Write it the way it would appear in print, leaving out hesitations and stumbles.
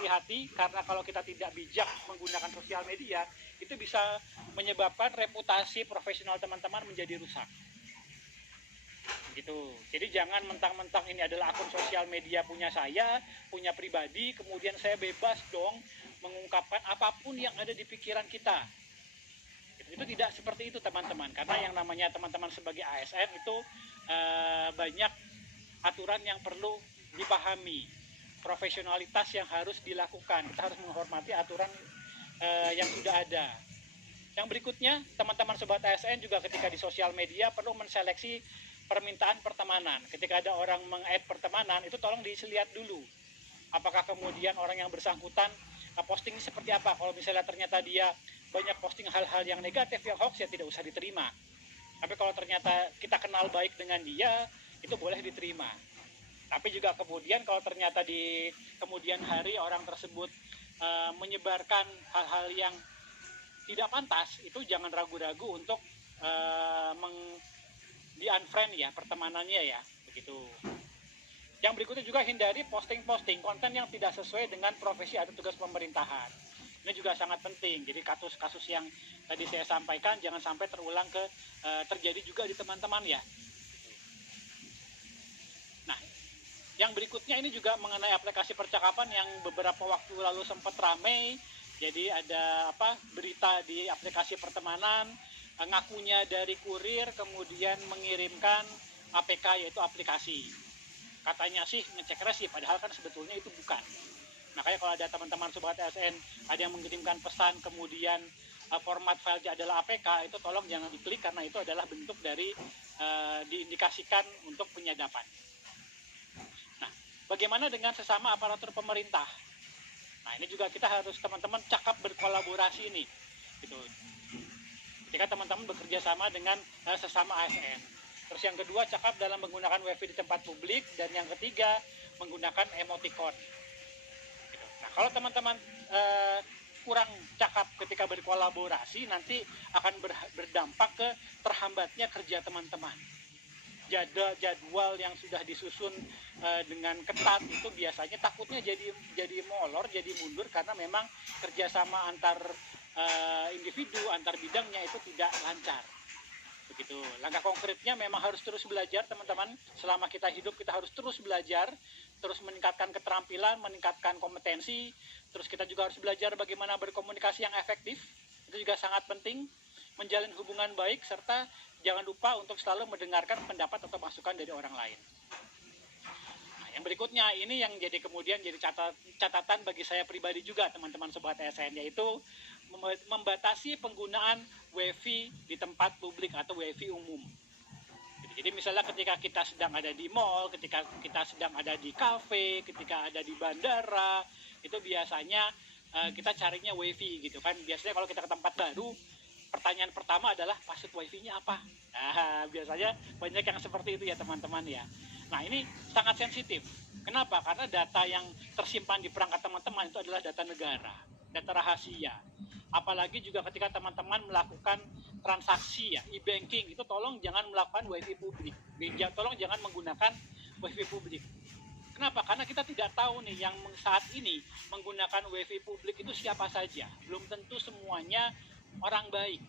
hati-hati, karena kalau kita tidak bijak menggunakan sosial media, itu bisa menyebabkan reputasi profesional teman-teman menjadi rusak. Gitu. Jadi jangan mentang-mentang ini adalah akun sosial media punya saya, punya pribadi, kemudian saya bebas dong mengungkapkan apapun yang ada di pikiran kita. Itu tidak seperti itu teman-teman, karena yang namanya teman-teman sebagai ASN itu banyak aturan yang perlu dipahami, profesionalitas yang harus dilakukan. Kita harus menghormati aturan yang sudah ada. Yang berikutnya, teman-teman sobat ASN juga ketika di sosial media perlu menseleksi permintaan pertemanan. Ketika ada orang meng-add pertemanan, itu tolong dilihat dulu. Apakah kemudian orang yang bersangkutan posting seperti apa. Kalau misalnya ternyata dia banyak posting hal-hal yang negatif, yang hoax, ya tidak usah diterima. Tapi kalau ternyata kita kenal baik dengan dia, itu boleh diterima. Tapi juga kemudian kalau ternyata di kemudian hari orang tersebut menyebarkan hal-hal yang tidak pantas, itu jangan ragu-ragu untuk di-unfriend ya pertemanannya ya, begitu. Yang berikutnya juga hindari posting-posting konten yang tidak sesuai dengan profesi atau tugas pemerintahan. Ini juga sangat penting. Jadi kasus-kasus yang tadi saya sampaikan jangan sampai terulang terjadi juga di teman-teman ya. Nah, yang berikutnya ini juga mengenai aplikasi percakapan yang beberapa waktu lalu sempat ramai. Jadi ada berita di aplikasi pertemanan, ngakunya dari kurir, kemudian mengirimkan APK yaitu aplikasi. Katanya sih ngecek resi, padahal kan sebetulnya itu bukan. Makanya kalau ada teman-teman sobat ASN ada yang mengirimkan pesan kemudian format filenya adalah APK, itu tolong jangan diklik karena itu adalah bentuk dari diindikasikan untuk penyadapan. Nah, bagaimana dengan sesama aparatur pemerintah? Nah, ini juga kita harus teman-teman cakap berkolaborasi nih, gitu. Ketika teman-teman bekerja sama dengan sesama ASN. Terus yang kedua, cakap dalam menggunakan WiFi di tempat publik, dan yang ketiga menggunakan emoticon. Gitu. Nah, kalau teman-teman kurang cakap ketika berkolaborasi, nanti akan berdampak ke terhambatnya kerja teman-teman. Jadwal yang sudah disusun dengan ketat itu biasanya takutnya jadi molor, jadi mundur karena memang kerjasama antar individu, antar bidangnya itu tidak lancar. Begitu. Langkah konkretnya memang harus terus belajar teman-teman. Selama kita hidup kita harus terus belajar, terus meningkatkan keterampilan, meningkatkan kompetensi. Terus kita juga harus belajar bagaimana berkomunikasi yang efektif. Itu juga sangat penting. Menjalin hubungan baik, serta jangan lupa untuk selalu mendengarkan pendapat atau masukan dari orang lain. Nah, yang berikutnya ini yang jadi kemudian jadi catatan bagi saya pribadi juga teman-teman sobat ASN, yaitu membatasi penggunaan WiFi di tempat publik atau WiFi umum. Jadi misalnya ketika kita sedang ada di mall, ketika kita sedang ada di kafe, ketika ada di bandara, itu biasanya kita carinya WiFi gitu kan. Biasanya kalau kita ke tempat baru, pertanyaan pertama adalah password WiFi-nya apa. Nah, biasanya banyak yang seperti itu ya teman-teman ya. Nah, ini sangat sensitif. Kenapa? Karena data yang tersimpan di perangkat teman-teman itu adalah data negara, data rahasia. Apalagi juga ketika teman-teman melakukan transaksi ya, e-banking, itu tolong jangan melakukan WiFi publik. Tolong jangan menggunakan WiFi publik. Kenapa? Karena kita tidak tahu nih yang saat ini menggunakan WiFi publik itu siapa saja. Belum tentu semuanya orang baik.